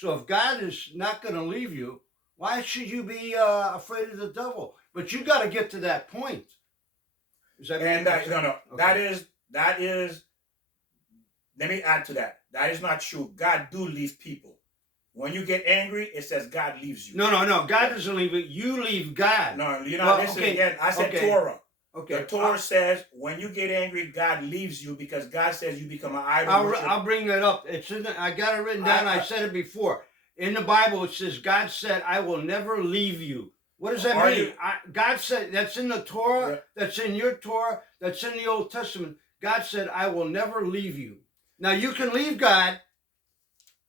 So if God is not going to leave you, why should you be afraid of the devil? But you got to get to that point. Does that And make sense? no, Okay. that is. Let me add to that. That is not true. God do leave people. When you get angry, it says God leaves you. No, no, no. God Yeah. doesn't leave it. You leave God. No, you're not Well, listening okay, again. I said okay, Torah. The okay. Torah says when you get angry, God leaves you because God says you become an idol worshiper. I'll bring that up. It's in. I got it written down. I said it before. In the Bible, it says God said, "I will never leave you." What does that mean? God said that's in the Torah. Yeah. That's in your Torah. That's in the Old Testament. God said, "I will never leave you." Now you can leave God.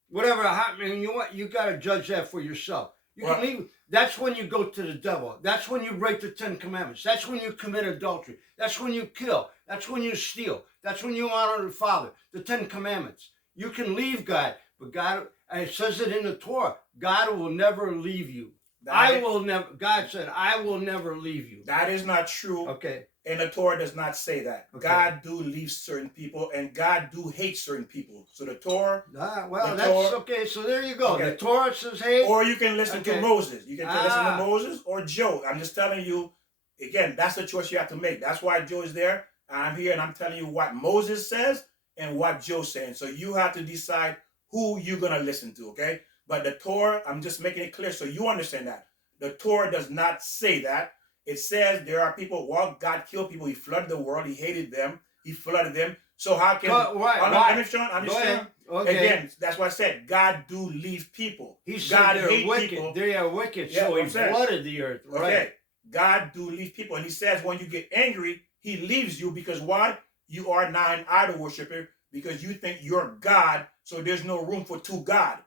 Whatever. I mean, you what? You got to judge that for yourself. You can leave. That's when you go to the devil. That's when you break the 10 Commandments. That's when you commit adultery. That's when you kill. That's when you steal. That's when you honor the Father. The 10 Commandments. You can leave God, but God, and it says it in the Torah, God will never leave you. God said, I will never leave you. That is not true. Okay. And the Torah does not say that. Okay. God do leave certain people, and God do hate certain people. So the Torah. Okay. So there you go. Okay. The Torah says hate. Or you can listen to Moses. You can listen to Moses or Joe. I'm just telling you, again, that's the choice you have to make. That's why Joe is there. I'm here, and I'm telling you what Moses says and what Joe's saying. So you have to decide who you're going to listen to, okay? But the Torah, I'm just making it clear so you understand that. The Torah does not say that. It says there are people, well, God killed people. He flooded the world. He hated them. He flooded them. So how can... I'm just showing. Okay. Again, that's what I said. God do leave people. He said God they're wicked. People. They are wicked, yeah, so he flooded the earth. Right? Okay. God do leave people. And he says when you get angry, he leaves you because what? You are now an idol worshiper because you think you're God, so there's no room for two God.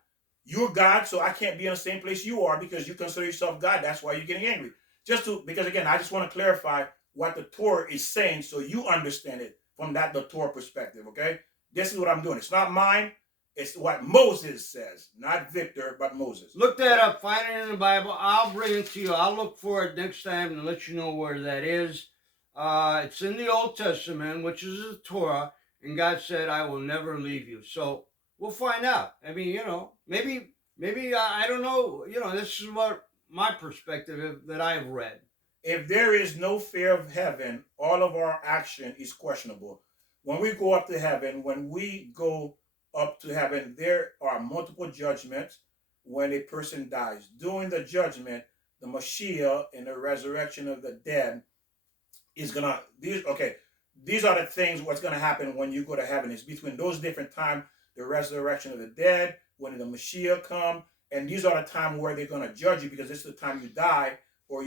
You're God, so I can't be in the same place you are because you consider yourself God. That's why you're getting angry. Because again, I just want to clarify what the Torah is saying so you understand it from the Torah perspective, okay? This is what I'm doing. It's not mine. It's what Moses says. Not Victor, but Moses. Look that up. Find it in the Bible. I'll bring it to you. I'll look for it next time and let you know where that is. It's in the Old Testament, which is the Torah, and God said, I will never leave you. So we'll find out. I mean, maybe I don't know. This is what my perspective that I've read. If there is no fear of heaven, all of our action is questionable. When we go up to heaven, there are multiple judgments when a person dies. During the judgment, the Mashiach and the resurrection of the dead is gonna. These are the things what's gonna happen when you go to heaven. It's between those different times, the resurrection of the dead, when the Mashiach come, and these are the time where they're gonna judge you because this is the time you die, or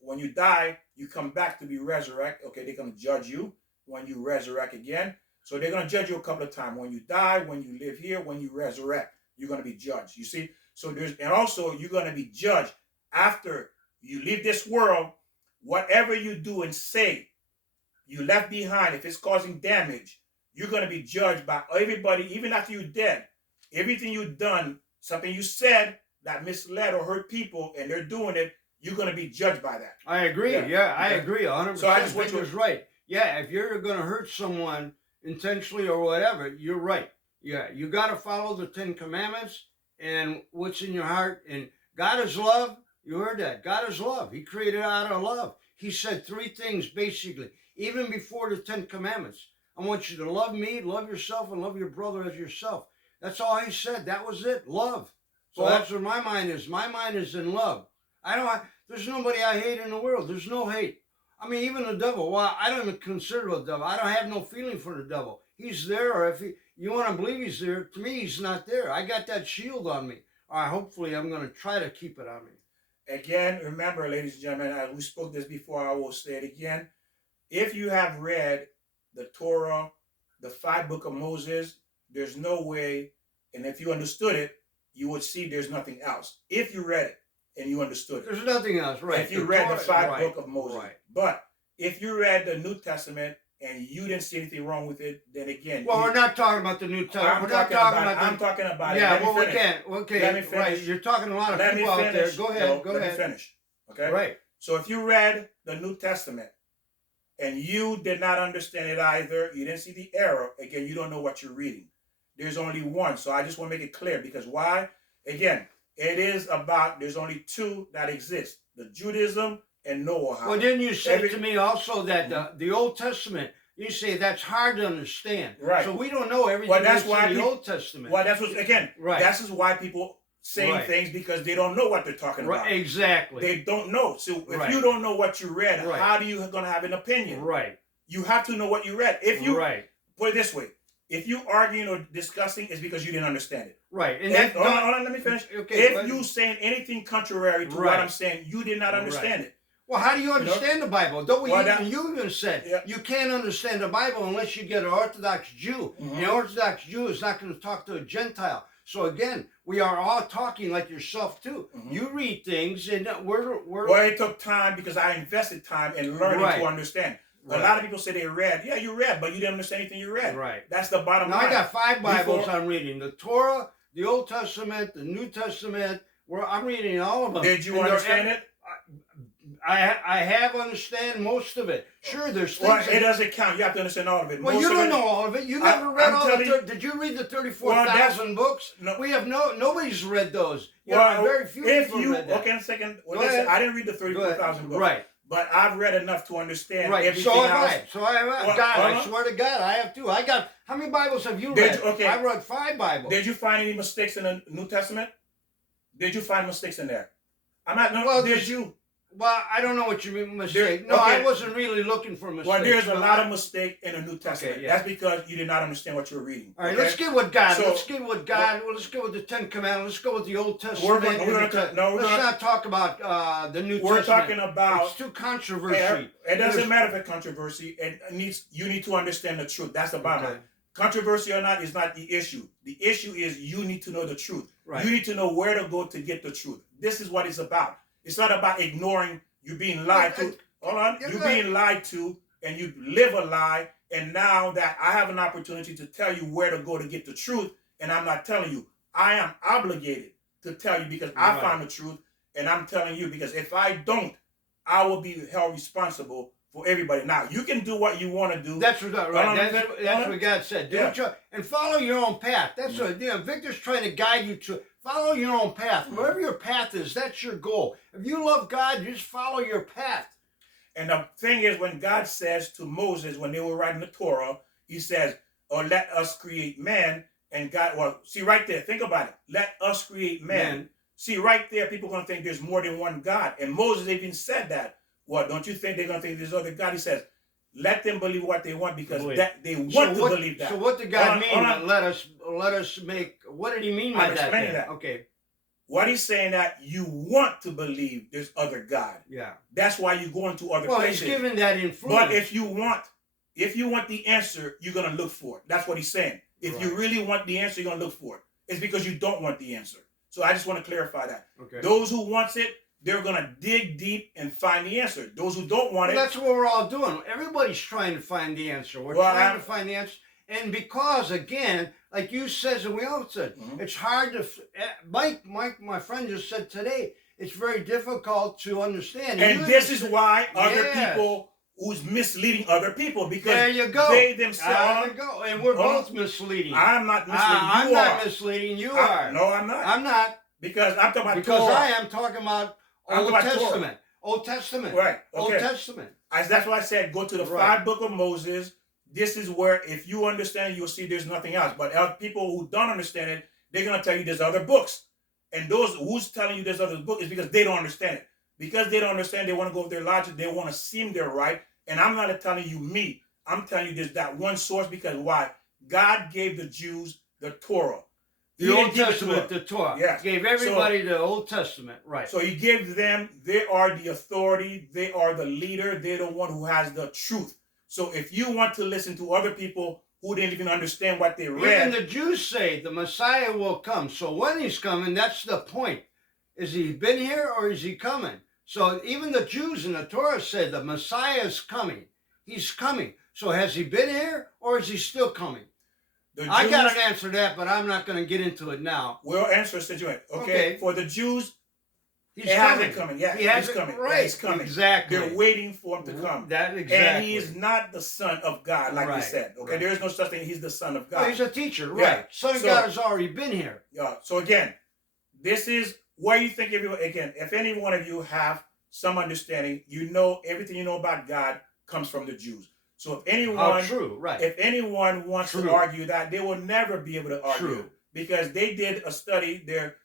when you die, you come back to be resurrected. Okay, they're gonna judge you when you resurrect again. So they're going to judge you a couple of times. When you die, when you live here, when you resurrect, you're going to be judged. You see? So also you're going to be judged after you leave this world. Whatever you do and say, you left behind, if it's causing damage, you're going to be judged by everybody, even after you're dead. Everything you've done, something you said that misled or hurt people, and they're doing it, you're going to be judged by that. I agree. Yeah, I agree 100%. So I just want you right. Yeah, if you're going to hurt someone intentionally or whatever, you're right. Yeah, you got to follow the 10 Commandments and what's in your heart. And God is love. You heard that. God is love. He created out of love. He said 3 things basically, even before the 10 Commandments. I want you to love me, love yourself, and love your brother as yourself. That's all he said. That was it. Love. So that's where my mind is. My mind is in love. There's nobody I hate in the world. There's no hate. I mean, even the devil. Well, I don't even consider the devil. I don't have no feeling for the devil. He's there, or if you want to believe he's there, to me, he's not there. I got that shield on me. All right, hopefully, I'm going to try to keep it on me. Again, remember, ladies and gentlemen, we spoke this before. I will say it again. If you have read the Torah, the 5 books of Moses, there's no way, and if you understood it, you would see there's nothing else. If you read it and you understood it. There's nothing else, right. If you read the 5 books of Moses. Right. But if you read the New Testament and you didn't see anything wrong with it, then again. Well, we're not talking about the New Testament. I'm talking about it. Yeah, well, we can't. Okay, let me finish. Right. You're talking to a lot of people out there. Go ahead. Let me finish. Okay? Right. So if you read the New Testament and you did not understand it either, you didn't see the error, again, you don't know what you're reading. there's only one. So I just want to make it clear because why? Again, it is about there's only two that exist: the Judaism and Noah. Well, didn't you say to me also that the Old Testament, you say that's hard to understand. Right. So we don't know everything Well, that's that's why in the Old Testament. Well, that's what again. Right. That's is why people saying Right. things because they don't know what they're talking about. Right. Exactly. They don't know. So if Right. you don't know what you read, Right. how do you gonna have an opinion? Right. You have to know what you read. If you Right. put it this way, if you arguing or discussing, it's because you didn't understand it. Right. And If, that, hold on, let me finish. okay, If but- you saying anything contrary to what Right. I'm saying, you did not understand it. well, how do you understand the Bible? Don't we? Well, You even said Yeah. you can't understand the Bible unless you get an Orthodox Jew. Mhm. An Orthodox Jew is not going to talk to a Gentile. So again, we are all talking like yourself too. Mhm. You read things, and we're Well, it took time because I invested time in learning Right. to understand. right. A lot of people say they read. Yeah, you read, but you didn't understand anything you read. Right. That's the bottom Now line. I got 5 Bibles Before- I'm reading: the Torah, the Old Testament, the New Testament. Where I'm reading all of them. Did you And they're- understand it? I have understand most of it. Sure, there's things. Well, that- it doesn't count. You have to understand all of it. well, Most you of don't it- know all of it. You I- never read I'm all the. telling you- Did you read the Well, 34,000 books? No. We have nobody's read those. You Well, know, very few if people you read that. okay, a second. Well, Go listen, ahead. I didn't read the Go 34,000 ahead. books, Right, but I've read enough to understand right. everything So have else. I. So I have. Well, God, hold I on. swear to God, I have too. I got. How many Bibles have you Did read? you- okay. I read 5 Bibles. Did you find any mistakes in the New Testament? Did you find mistakes in there? I'm not. No. Well, did there's- you? Well, I don't know what you mean mistake. There- No, I okay. wasn't really looking for mistakes. Well, there's a but lot I- of mistake in the New Testament. yeah. That's because you did not understand what you're reading. All right, okay? let's get with God. So- let's get with God. Well, let's go with the 10 Commandments. Let's go with the Old Testament. We're gonna- and the- no, we're let's gonna- not talk about the New We're Testament. talking about. It's too controversial. It doesn't matter if it's controversy. You need to understand the truth. That's the bottom line. Okay. Controversy or not is not the issue. The issue is you need to know the truth. Right. You need to know where to go to get the truth. This is what it's about. It's not about ignoring you being lied to. Hold on. Yeah, You're go ahead. being lied to and you live a lie. And now that I have an opportunity to tell you where to go to get the truth, and I'm not telling you, I am obligated to tell you because I Right. found the truth. And I'm telling you because if I don't, I will be held responsible for everybody. Now, you can do what you want to do. That's what Hold right. on, That's, hold that's on. what God said. Do Yeah. what you and follow your own path. That's what Victor's trying to guide you to. Follow your own path. Wherever your path is, that's your goal. If you love God, just follow your path. And the thing is, when God says to Moses, when they were writing the Torah, he says, "Oh, let us create man." And God, well, see right there, think about it. Let us create man. Man. See right there, people are going to think there's more than one God. And Moses even said that. Well, don't you think they're going to think there's other God? He says, let them believe what they want because Believe. that they want to what, believe that. So what did Hold God on, mean? hold by on. Let us make. What did He mean by I'm that? explaining then? that. Okay. What he's saying that you want to believe there's other God. Yeah. That's why you go into other Well, places. He's giving that influence. But if you want the answer, you're gonna look for it. That's what he's saying. If you Right. really want the answer, you're gonna look for it. It's because you don't want the answer. So I just want to clarify that. okay. Those who wants it, they're gonna dig deep and find the answer. Those who don't want Well, it, that's what we're all doing. Everybody's trying to find the answer. We're Well, trying to find the answer. And because, again, like you said, and we all said, Mhm. it's hard to. Mike, my friend just said today, it's very difficult to understand. and You this is understand- why other Yes. people who's misleading other people because There you go. they There themselves. you go. And we're Hold on. both misleading. I'm not misleading. I'm you not are. misleading. You I'm- are. No, I'm not. I'm not. Because I'm talking about Because Torah. I am talking about I'm Old talking about Torah. Testament. Old Testament. Right. Old Okay. Testament. That's why I said go to the Right. 5 book of Moses. This is where if you understand, you'll see there's nothing else. But people who don't understand it, they're gonna tell you there's other books. And those who's telling you there's other book is because they don't understand it. Because they don't understand, they want to go with their logic, they want to seem they're right. And I'm not telling you me. I'm telling you there's that one source because why? God gave the Jews the Torah. He The didn't Old give it to Testament, them. the Torah. Yes. Gave everybody the Old Testament. Right. So he gives them, they are the authority, they are the leader, they're the one who has the truth. So if you want to listen to other people who didn't even understand what they read, Even the Jews say the Messiah will come. So when he's coming, that's the point. Is he been here or is he coming? So even the Jews in the Torah said the Messiah is coming. He's coming. So has he been here or is he still coming? the Jews, I got an answer to that, but I'm not going to get into it now. will answer a situation. Okay? Okay. For the Jews, He's It coming. hasn't coming. Yeah, He he's hasn't. coming. Right. Yeah, he's coming. Exactly. They're waiting for him to come. That exactly. And he is not the son of God, like we Right, said. Okay, right. there is no such thing. He's the son of Well, God. he's a teacher, Yeah. right? Son of So- God has already been here. Yeah. So again, this is where you think if any one of you have some understanding, you know everything you know about God comes from the Jews. So if anyone, Oh, true, right? if anyone wants to True. argue that, they will never be able to argue True. because they did a study there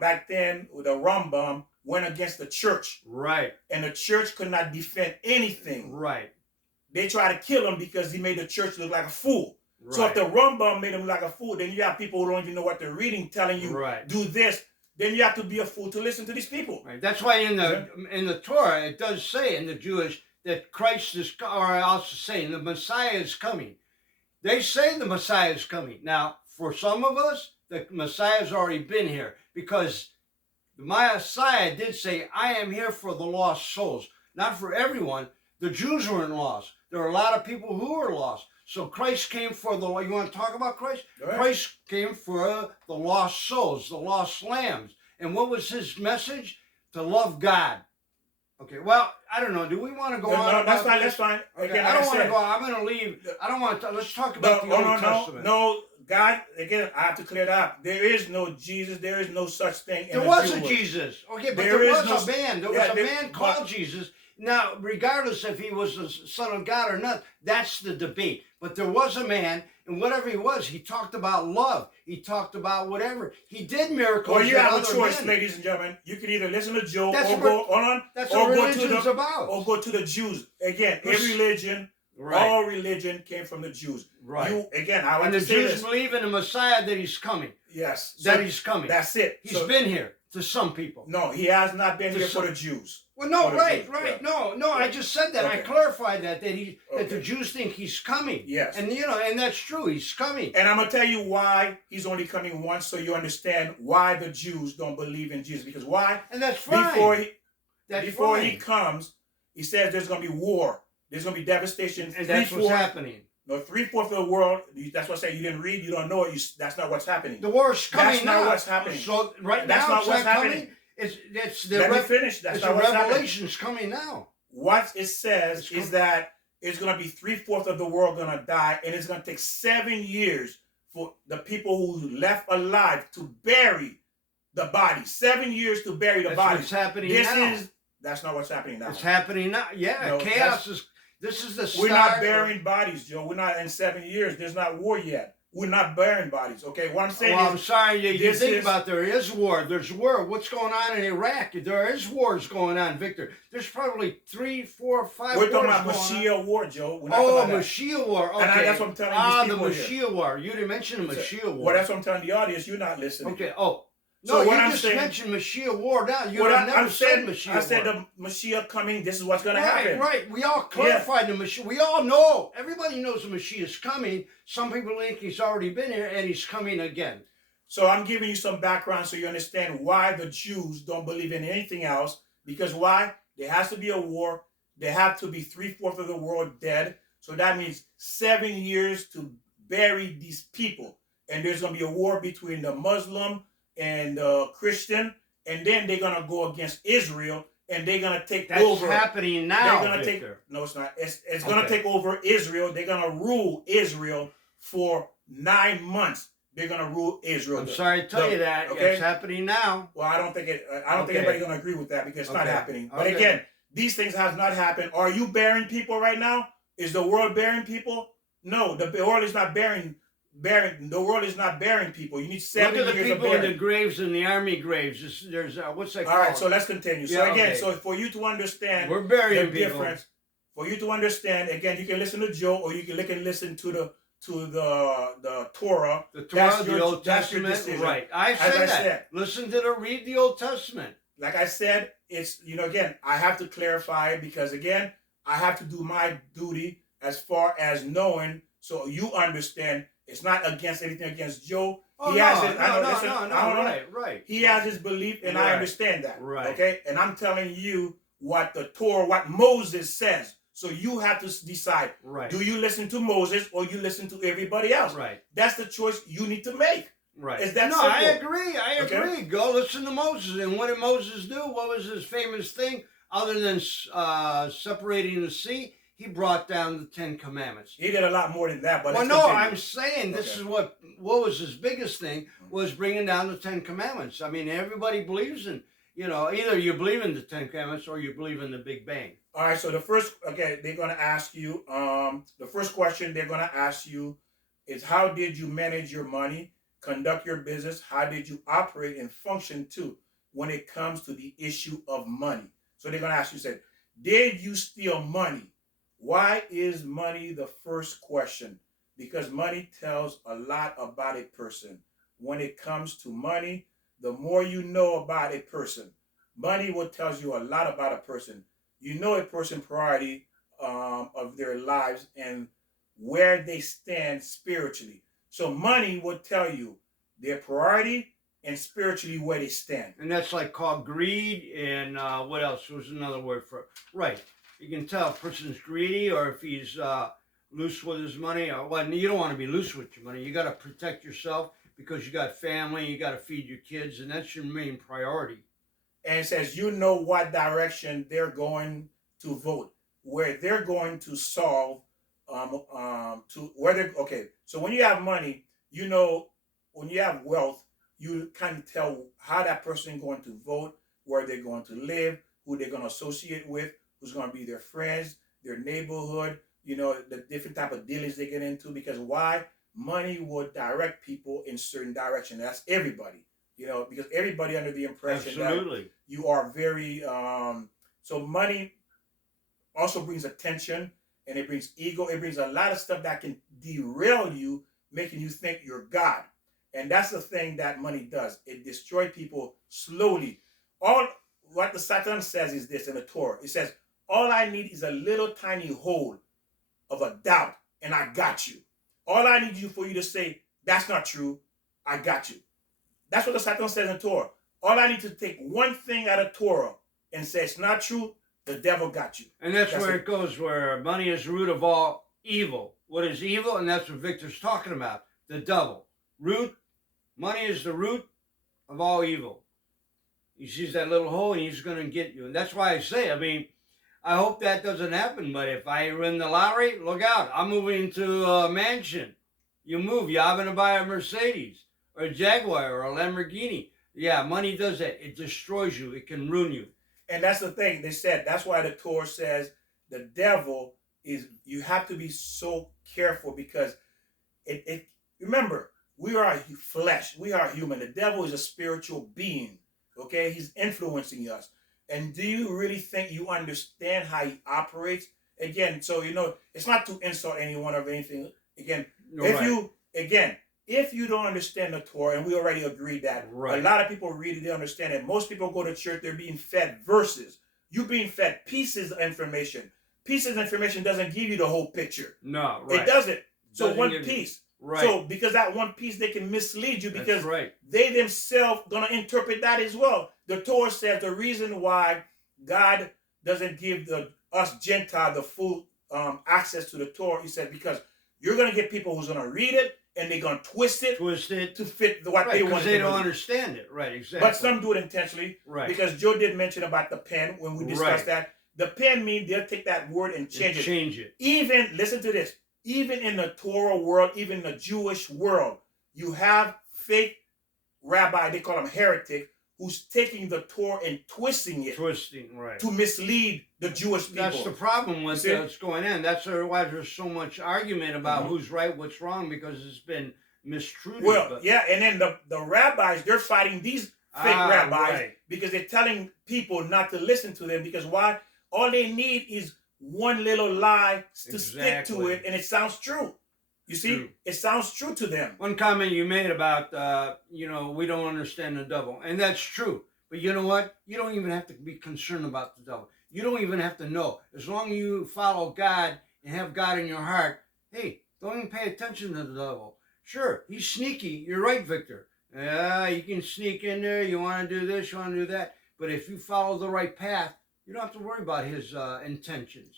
back then. The Rambam went against the church, Right, and the church could not defend anything. right, They tried to kill him because he made the church look like a fool. right. So if the Rambam made him look like a fool, then you have people who don't even know what they're reading telling you right. do this. Then you have to be a fool to listen to these people. Right. That's why in the Torah it does say in the Jewish that Christ is, or I also say the Messiah is coming. They say the Messiah is coming. Now, for some of us, the Messiah has already been here because the Messiah did say, "I am here for the lost souls," not for everyone. The Jews weren't lost. There are a lot of people who were lost. So Christ came for the. You want to talk about Christ? Go ahead. Christ came for the lost souls, the lost lambs. And what was his message? To love God. Okay, well, I don't know. Do we want to go on? No, that's about fine. this? That's fine. Okay, Again, I like don't want to said, go. I'm going to leave. I don't want to. Let's talk No, about the Old no, Testament. no. God, again, I have to clear that up. There is no Jesus. There is no such thing. There was a Jesus. Okay, but there is was no- a man. There was a man called Jesus. Now, regardless if he was the Son of God or not, that's the debate. But there was a man, and whatever he was, he talked about love. He talked about whatever. He did miracles. Well, you that have a other choice, men. ladies and gentlemen. You can either listen to Joe That's or what- go on, That's or what go to religion's the about. or go to the Jews. Again, every religion, Right. all religion came from the Jews. Right. You again, I And want the to say Jews this. believe in the Messiah that he's coming. Yes, That so he's coming. that's it. He's So- been here to some people. No, he has not been To here some- for the Jews. Well, no, For the right, Jews, right. yeah. No, I just said that. I Okay. clarified that the Okay. Jews think he's coming. Yes. And and that's true. He's coming. And I'm gonna tell you why he's only coming once, so you understand why the Jews don't believe in Jesus. Because why? And that's fine. Before he fine. comes, he says there's gonna be war. There's gonna be devastation. And that's what's happening. No, 3/4 of the world. That's what I say. You didn't read. You don't know it. That's not what's happening. The war's coming That's not now. what's happening. So right That's now not it's what's not happening. coming. It's the Let me finish. That's it's not the what's happening. revelation's coming now. What it says It's is coming. that it's gonna be 3/4 of the world gonna die, and it's gonna take 7 years for the people who left alive to bury the body. 7 years to bury the That's body. what's happening This now. that's not what's happening now. It's happening now. Yeah, No, chaos is. This is the start. We're not of- burying bodies, Joe. We're not in 7 years. There's not war yet. We're not burying bodies. Okay, what I'm saying Well, I'm is, sorry. You this think is- about there is war. There's war. What's going on in Iraq? There is wars going on, Victor. There's probably 3, 4, 5 we're wars talking about going on. Mashiach war, Joe. We're not Oh, talking about that. Mashiach war. Okay. And that's what I'm telling these the people here. Mashiach war. You didn't mention the Mashiach war. Well, that's what I'm telling the audience. You're not listening. Okay. Oh. So No, what you I'm just saying- mentioned Mashiach war. Now you What have never I'm said saying, Mashiach I said war. the Mashiach coming. This is what's going to Right, happen. right. We all clarified the Mashiach. We all know. Everybody knows the Mashiach is coming. Some people think he's already been here and he's coming again. So I'm giving you some background so you understand why the Jews don't believe in anything else. Because why? There has to be a war. There have to be 3/4 of the world dead. So that means 7 years to bury these people. And there's going to be a war between the Muslim and the Christian. And then they're going to go against Israel. And they're going to take That's over. happening now, They're gonna Victor. No, it's not. It's going to Okay. take over Israel. They're going to rule Israel for 9 months. They're going to rule Israel. I'm sorry to tell you that. okay. It's happening now. Well, I don't think Okay. anybody's going to agree with that because it's not Okay. happening. But Okay. again, these things have not happened. Are you burying people right now? Is the world burying people? No, the world is not burying. The world is not burying people. You need 7 Look at the years of people in the burying. graves, in the army graves. There's what's that All called? right, so let's continue. So Yeah, again, okay. so for you to understand We're the burying people. difference, for you to understand, again, you can listen to Joe or you can listen to the Torah. The Torah, That's the your- Old that's your Testament. decision. Right. I As say I that. said. Listen to read the Old Testament. Like I said, it's, again, I have to clarify it because, again, I have to do my duty as far as knowing so you understand it's not against anything against Joe. Oh, He no, has his, I know, no, listen, no, I don't know. right. He has his belief, and I Right. understand that. Right. Okay? And I'm telling you what the Torah, what Moses says. So you have to decide, Right. do you listen to Moses or you listen to everybody else? Right. That's the choice you need to make. Right. It's that No, simple. I agree. I Okay? agree. Go listen to Moses. And what did Moses do? What was his famous thing? Other than separating the sea, he brought down the Ten Commandments. He did a lot more than that, but Well, let's no, continue. I'm saying this Okay. is what was his biggest thing, was bringing down the Ten Commandments. I mean, everybody believes in, either you believe in the Ten Commandments or you believe in the Big Bang. All right, so they're going to ask you, the first question they're going to ask you is, how did you manage your money, conduct your business? How did you operate and function too when it comes to the issue of money? So they're going to ask you, say, did you steal money? Why is money the first question? Because money tells a lot about a person. When it comes to money, the more you know about a person, money will tell you a lot about a person. You know a person's priority of their lives and where they stand spiritually. So money will tell you their priority and spiritually where they stand. And that's like called greed. And what else? Was another word for it? Right. You can tell if a person's greedy or if he's loose with his money. Or well, you don't want to be loose with your money. You got to protect yourself because you got family. You got to feed your kids, and that's your main priority. And it says you know what direction they're going to vote, where they're going to solve to whether okay. So when you have money, you know when you have wealth, you kind of tell how that person is going to vote, where they're going to live, who they're going to associate with, who's going to be their friends, their neighborhood, the different type of dealings they get into. Because why? Money will direct people in certain direction. That's everybody. Because everybody under the impression Absolutely. that you are very so money also brings attention, and it brings ego. It brings a lot of stuff that can derail you, making you think you're God. And that's the thing that money does. It destroys people slowly. All what the Satan says is this in the Torah. It says, all I need is a little tiny hole of a doubt, and I got you. All I need for you to say, that's not true, I got you. That's what the Satan says in Torah. All I need to take one thing out of Torah and say it's not true, the devil got you. And that's where it goes, where money is the root of all evil. What is evil? And that's what Victor's talking about. The devil. Money is the root of all evil. He sees that little hole and he's going to get you. And that's why I say, I hope that doesn't happen. But if I win the lottery, look out. I'm moving into a mansion. You move. You're going to buy a Mercedes or a Jaguar or a Lamborghini. Yeah, money does that. It destroys you. It can ruin you. And that's the thing. They said, that's why the Torah says the devil is, you have to be so careful because remember, we are flesh. We are human. The devil is a spiritual being. Okay? He's influencing us. And do you really think you understand how he operates? Again, so it's not to insult anyone or anything. Again, if you don't understand the Torah, and we already agreed that a lot of people really don't understand it. Most people go to church, they're being fed verses. You're being fed pieces of information. Pieces of information doesn't give you the whole picture. No, right. It doesn't. So Doesn't one give you- piece. Right. So because that one piece, they can mislead you because That's right. they themselves gonna interpret that as well. The Torah says the reason why God doesn't give us Gentile the full access to the Torah, he said, because you're gonna get people who's gonna read it and they're gonna twist it to fit what they want. Because they don't understand it. Right, exactly. But some do it intentionally. Right. Because Joe did mention about the pen when we discussed that. The pen means they'll take that word and change it. Even, listen to this, even in the Torah world, even in the Jewish world, you have fake rabbi, they call them heretic, who's taking the Torah and twisting it. Right. To mislead the Jewish people. That's the problem with what's going on. That's why there's so much argument about who's right, what's wrong, because it's been mistreated. Well, yeah, and then the rabbis, they're fighting these fake rabbis because they're telling people not to listen to them because why? All they need is one little lie to stick to it, and it sounds true. You see, it sounds true to them. One comment you made about, we don't understand the devil, and that's true. But you know what? You don't even have to be concerned about the devil. You don't even have to know. As long as you follow God and have God in your heart, hey, don't even pay attention to the devil. Sure, he's sneaky. You're right, Victor. Yeah, you can sneak in there. You want to do this, you want to do that. But if you follow the right path, you don't have to worry about his intentions.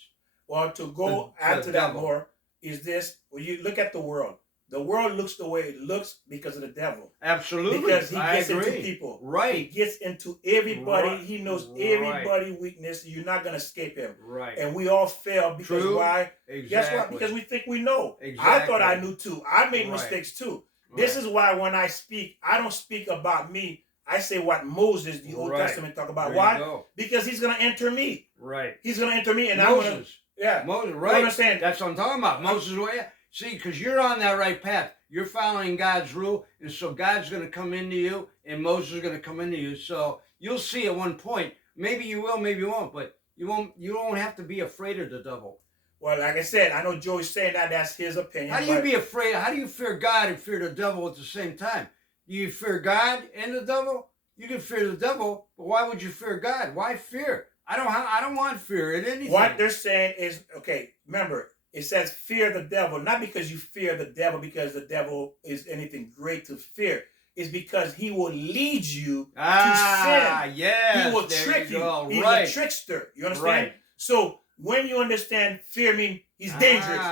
Well, to go add to that more is this: when you look at the world The world looks the way it looks because of the devil. Absolutely. Because he I gets into agree. people. He Right. gets into everybody. Right. He knows Right. everybody's weakness. You're not gonna escape him. Right. And we all fail because True. why? Exactly. Guess what? Because we think we know. Exactly. I thought I knew too. I made Right. mistakes too. Right. This is why when I speak, I don't speak about me. I say what Moses, the Old Right. Testament, talk about. There you Why? go. Because he's gonna enter me. Right. He's gonna enter me, and I'm gonna. Moses. Yeah. Moses. You Right. understand? That's what I'm talking about. Moses' way. See, because you're on that right path. You're following God's rule, and so God's going to come into you, and Moses is going to come into you. So you'll see at one point. Maybe you will, maybe you won't, but you won't. You don't have to be afraid of the devil. Well, like I said, I know Joey's saying that that's his opinion. How do you be afraid? How do you fear God and fear the devil at the same time? Do you fear God and the devil? You can fear the devil, but why would you fear God? Why fear? I don't want fear in anything. What they're saying is, okay, remember, it says fear the devil, not because you fear the devil because the devil is anything great to fear. It's because he will lead you to sin. Yes, he will trick you. He's right. a trickster. You understand? Right. So when you understand fear means he's dangerous.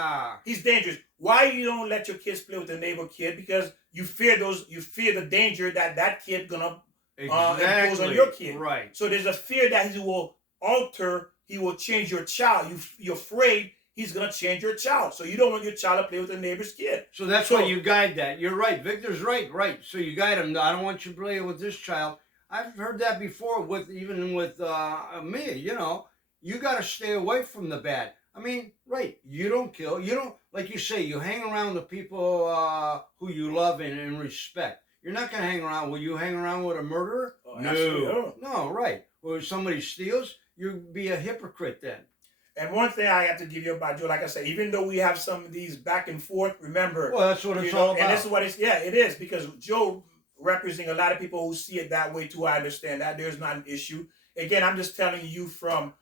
He's dangerous. Why you don't let your kids play with the neighbor kid? Because you fear the danger that kid gonna impose on your kid. Right. So there's a fear that he will alter, he will change your child. You're afraid he's going to change your child. So you don't want your child to play with the neighbor's kid. So that's why you guide that. You're right. Victor's right. Right. So you guide him. I don't want you playing with this child. I've heard that before even with me, you got to stay away from the bad. I mean, right. You don't kill. You don't, like you say, you hang around the people who you love and respect. You're not going to hang around. Will you hang around with a murderer? Oh, no. No, right. Or if somebody steals, you'd be a hypocrite then. And one thing I have to give you about Joe, like I said, even though we have some of these back and forth, remember. Well, that's what it's all about. And this is what it is, because Joe representing a lot of people who see it that way too. I understand that. There's not an issue. Again, I'm just telling you from,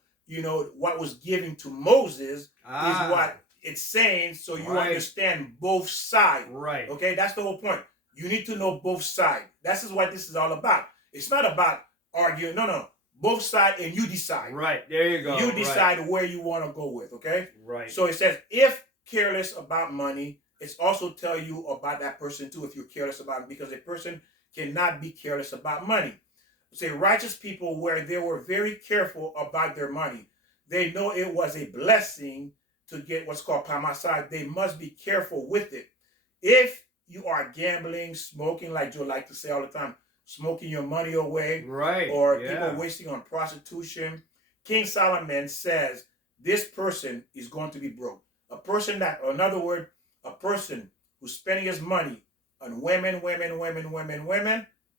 what was given to Moses is what it's saying, so you understand both sides. Right. Okay, that's the whole point. You need to know both sides. This is what this is all about. It's not about arguing. No. Both sides, and you decide. Right. There you go. You decide where you want to go with, okay? Right. So it says, if careless about money, it's also tell you about that person too, if you're careless about it, because a person cannot be careless about money. Say righteous people where they were very careful about their money. They know it was a blessing to get what's called pamasai. They must be careful with it. If you are gambling, smoking, like Joe like to say all the time, smoking your money away, right, or people wasting on prostitution, King Solomon says this person is going to be broke. A person who's spending his money on women,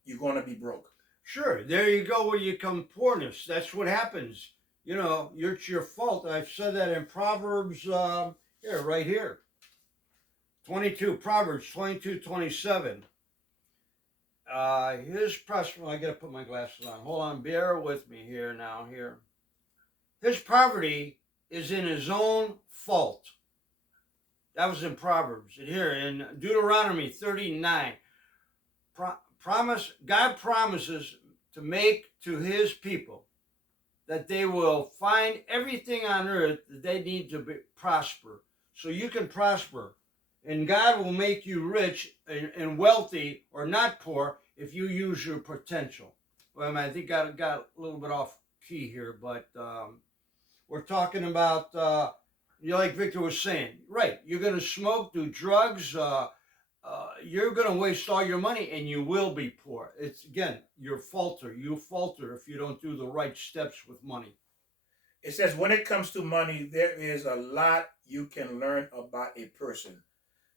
you're going to be broke. Sure. There you go where you come poorness. That's what happens. It's your fault. I've said that in Proverbs, right here. Proverbs 22:27. His prosperity, I got to put my glasses on. Hold on, bear with me here now. His poverty is in his own fault. That was in Proverbs. And here in Deuteronomy 39, God promises to make to his people that they will find everything on earth that they need to prosper. So you can prosper. And God will make you rich and wealthy or not poor if you use your potential. Well, I think I got a little bit off key here, but we're talking about, like Victor was saying, right, you're going to smoke, do drugs, you're going to waste all your money and you will be poor. It's, again, you falter if you don't do the right steps with money. It says when it comes to money, there is a lot you can learn about a person.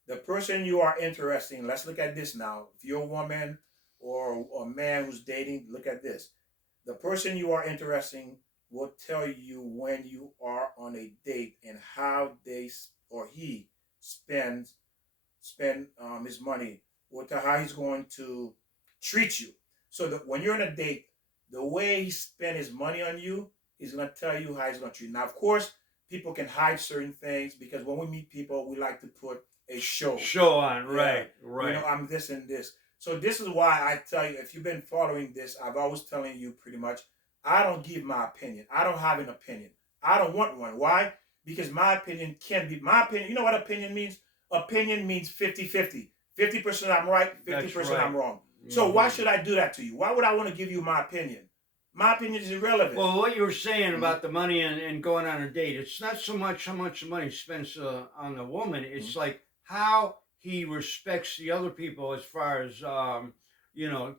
The person you are interested in, let's look at this now. If you're a woman or a man who's dating, look at this. The person you are interested in will tell you when you are on a date and how they or he spends his money, or how he's going to treat you. So that when you're on a date, the way he spends his money on you, he's going to tell you how he's going to treat you. Now, of course, people can hide certain things because when we meet people, we like to put a show on, right. I'm this and this. So this is why I tell you, if you've been following this, I've always telling you pretty much, I don't give my opinion. I don't have an opinion. I don't want one. Why? Because my opinion can be my opinion. You know what opinion means? opinion means 50-50. 50% I'm right, 50% That's right. I'm wrong. So why Mhm. should I do that to you? Why would I want to give you my opinion? My opinion is irrelevant. Well, what you were saying Mhm. about the money and going on a date, it's not so much how much money spent on the woman. It's like how he respects the other people as far as,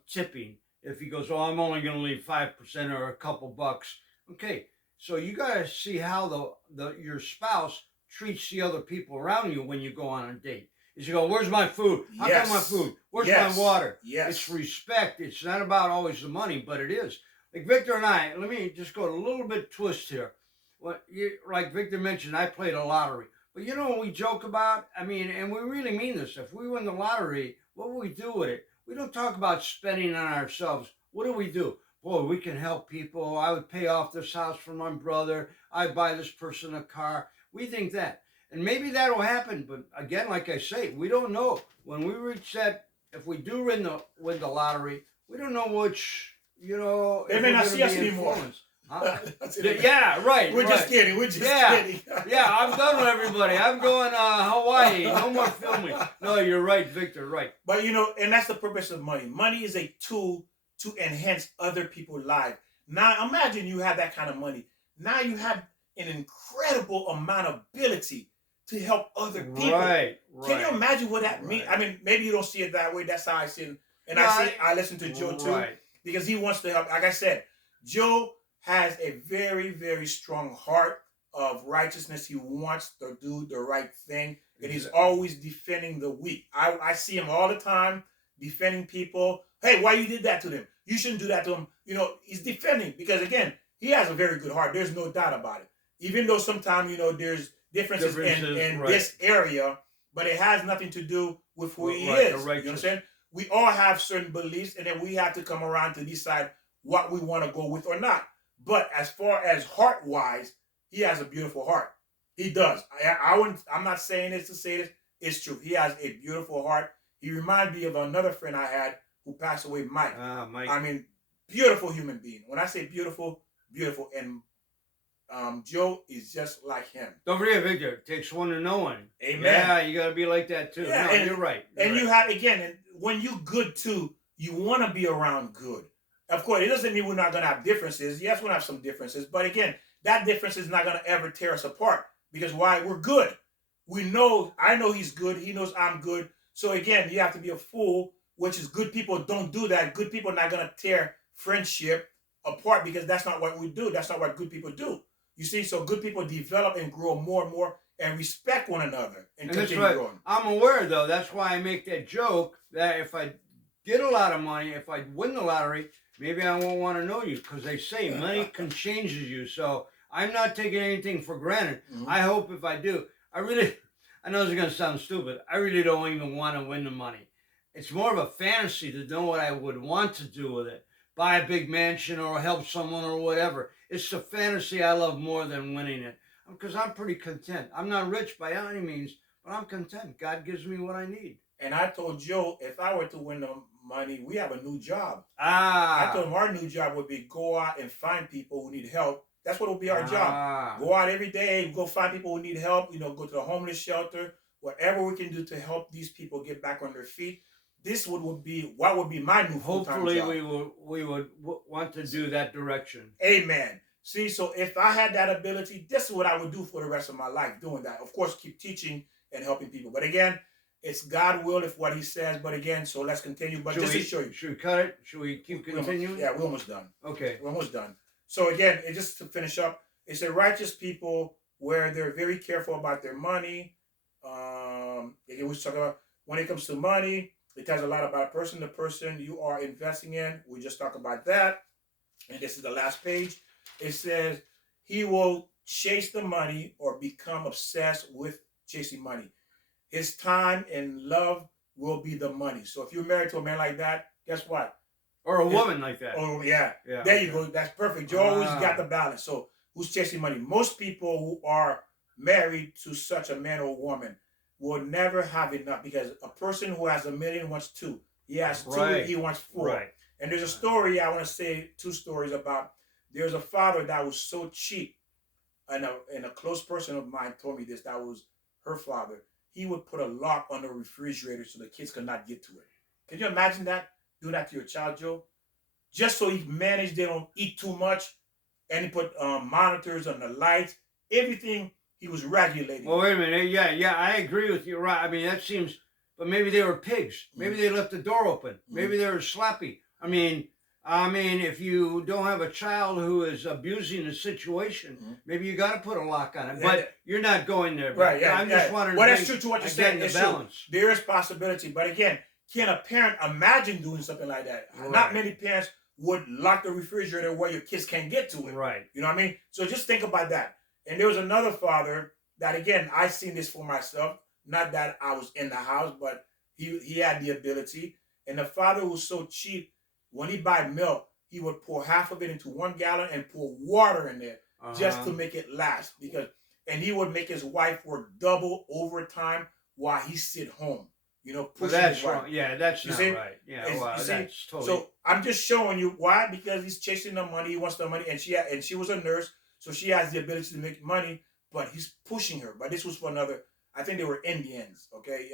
tipping. If he goes, oh, I'm only going to leave 5% or a couple bucks. Okay, so you got to see how your spouse treats the other people around you when you go on a date. Is you go, where's my food? How come my Yes. food? Where's my Yes. water? Yes. It's respect. It's not about always the money, but it is. Like Victor and I, let me just go a little bit twist here. Like Victor mentioned, I played a lottery. But you know what we joke about? I mean, and we really mean this. If we win the lottery, what will we do with it? We don't talk about spending on ourselves. What do we do? Boy, we can help people. I would pay off this house for my brother. I'd buy this person a car. We think that. And maybe that'll happen. But again, like I say, we don't know. When we reach that, if we do win the lottery, we don't know which, They if may we're not going see to us be anymore. influenced. We're Yeah, right. just right. kidding. We're just Yeah. kidding. Yeah, I'm done with everybody. I'm going Hawaii. No more filming. No, you're right, Victor. Right. But and that's the purpose of money. Money is a tool to enhance other people's lives. Now imagine you have that kind of money. Now you have an incredible amount of ability to help other people. Right. Can you imagine what that means? Right. I mean, maybe you don't see it that way. That's how I see it. And Right. I listen to Joe too Right. because he wants to help. Like I said, Joe has a very, very strong heart of righteousness. He wants to do the right thing, and he's always defending the weak. I see him all the time defending people. Hey, why you did that to them? You shouldn't do that to him. He's defending because again, he has a very good heart. There's no doubt about it. Even though sometimes there's differences in right. this area, but it has nothing to do with who he Right, is. You know what I'm saying? We all have certain beliefs, and then we have to come around to decide what we want to go with or not. But as far as heart wise, he has a beautiful heart. He does. I'm not saying this to say this. It's true. He has a beautiful heart. He reminds me of another friend I had who passed away, Mike. Mike. I mean, beautiful human being. When I say beautiful, beautiful. And Joe is just like him. Don't forget, Victor. It takes one to know one. Amen. Yeah, you got to be like that too. Yeah, no, you're right. You're right. You have again, and when you good too, you want to be around good. Of course, it doesn't mean we're not going to have differences. Yes, we'll have some differences, but again, that difference is not going to ever tear us apart because why? We're good. I know he's good. He knows I'm good. So again, you have to be a fool, which is good people don't do that. Good people are not going to tear friendship apart because that's not what we do. That's not what good people do. You see, so good people develop and grow more and more and respect one another and continue that's right. growing. I'm aware, though. That's why I make that joke that if I get a lot of money, if I win the lottery, maybe I won't want to know you because they say money can change you. So I'm not taking anything for granted. Mhm. I hope if I do, I know this is going to sound stupid. I really don't even want to win the money. It's more of a fantasy to know what I would want to do with it. Buy a big mansion or help someone or whatever. It's the fantasy I love more than winning it because I'm pretty content. I'm not rich by any means, but I'm content. God gives me what I need. And I told Joe, if I were to win the money, we have a new job. Ah. I told him our new job would be go out and find people who need help. That's what will be our Ah. job. Go out every day, go find people who need help. Go to the homeless shelter, whatever we can do to help these people get back on their feet. This would be what would be my new full-time job. Hopefully, we would want to do that direction. Amen. See, so if I had that ability, this is what I would do for the rest of my life, doing that. Of course, keep teaching and helping people. But again, it's God will if what he says. But again, so let's continue. But just to show you. Should we cut it? Should we keep continuing? Yeah, we're almost done. Okay. We're almost done. So again, just to finish up, it's a righteous people where they're very careful about their money. Again, we talk about when it comes to money, it tells a lot about the person you are investing in. We just talk about that. And this is the last page. It says he will chase the money or become obsessed with chasing money. His time and love will be the money. So if you're married to a man like that, guess what? Or a woman like that. Oh, yeah. There you go. That's perfect. You always got the balance. So who's chasing money? Most people who are married to such a man or woman will never have enough because a person who has $1 million wants 2. He has 2, he wants 4. Right. And there's a story, I want to say 2 stories about. There's a father that was so cheap, and a close person of mine told me this, that was her father. he would put a lock on the refrigerator so the kids could not get to it. Can you imagine that? Do that to your child, Joe? Just so he managed they don't eat too much, and he put monitors on the lights, everything. He was regulating. Well, wait a minute. Yeah, I agree with you. Right. I mean, that seems. But maybe they were pigs. Maybe they left the door open. Maybe they were sloppy. I mean, if you don't have a child who is abusing the situation, maybe you got to put a lock on it. But you're not going there. Right? Yeah. I'm just wondering. Well, that's true to what you're saying. The it's balance. True. There is possibility, but again, can a parent imagine doing something like that? Right. Not many parents would lock the refrigerator where your kids can't get to it. Right. You know what I mean? So just think about that. And there was another father that, again, I seen this for myself. Not that I was in the house, but he had the ability. And the father was so cheap. When he buy milk, he would pour half of it into 1 gallon and pour water in there just to make it last. And he would make his wife work double overtime while he sit home. You know, pushing that's his wife. wrong. Yeah, that's not right. Yeah, you see? That's totally. So I'm just showing you why, because he's chasing the money. He wants the money, and she was a nurse, so she has the ability to make money. But he's pushing her. But this was for another. I think they were Indians. Okay.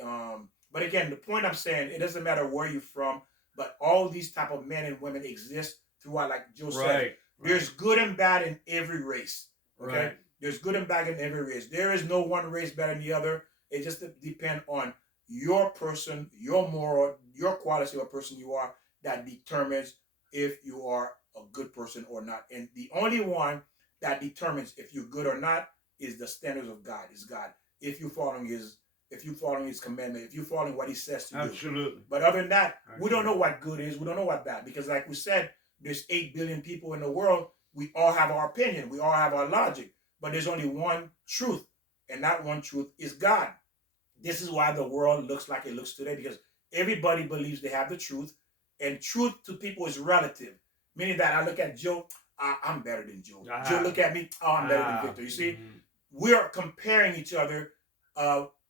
But again, the point I'm saying, it doesn't matter where you're from, but all these type of men and women exist throughout. Like Joe said, there's good and bad in every race. Okay. Right. There's good and bad in every race. There is no one race better than the other. It just depends on your person, your moral, your quality of a person you are, that determines if you are a good person or not. And the only one that determines if you're good or not is the standards of God. Is God. If you're following his commandment, if you're following what he says to do. Absolutely. But other than that, we don't know what good is. We don't know what bad. Because like we said, there's 8 billion people in the world. We all have our opinion. We all have our logic. But there's only one truth. And that one truth is God. This is why the world looks like it looks today, because everybody believes they have the truth, and truth to people is relative. Meaning that I look at Joe, I'm better than Joe. Joe look at me, I'm better than Victor. You see, we're comparing each other.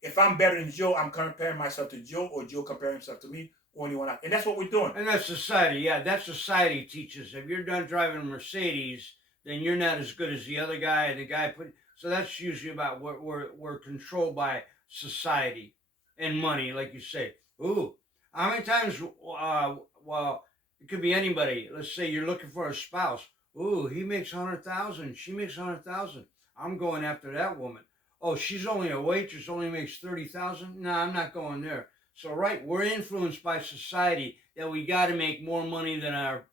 If I'm better than Joe, I'm comparing myself to Joe, or Joe comparing himself to me, or anyone else. And that's what we're doing. And that's society. Yeah, that society teaches. If you're done driving a Mercedes, then you're not as good as the other guy, and the guy put. So that's usually about what we're controlled by. Society and money, like you say. Ooh, how many times? Well, it could be anybody. Let's say you're looking for a spouse. Ooh, he makes 100,000. She makes 100,000. I'm going after that woman. Oh, she's only a waitress. Only makes 30,000. No, I'm not going there. So right, we're influenced by society that we got to make more money than our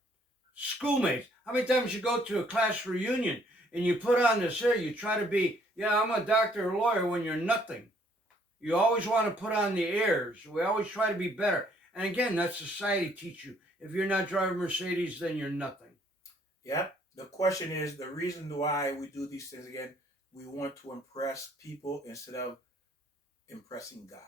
schoolmates. How many times you go to a class reunion and you put on this hair? You try to be, yeah, I'm a doctor or lawyer, when you're nothing. You always want to put on the airs. We always try to be better. And again, that society teach you. If you're not driving Mercedes, then you're nothing. Yeah. The question is, the reason why we do these things, again, we want to impress people instead of impressing God.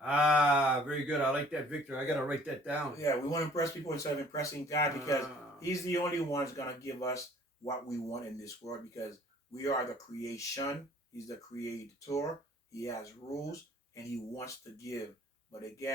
Ah, very good. I like that, Victor. I got to write that down. Yeah, we want to impress people instead of impressing God, because he's the only one who's going to give us what we want in this world, because we are the creation. He's the creator. He has rules. And he wants to give. But again,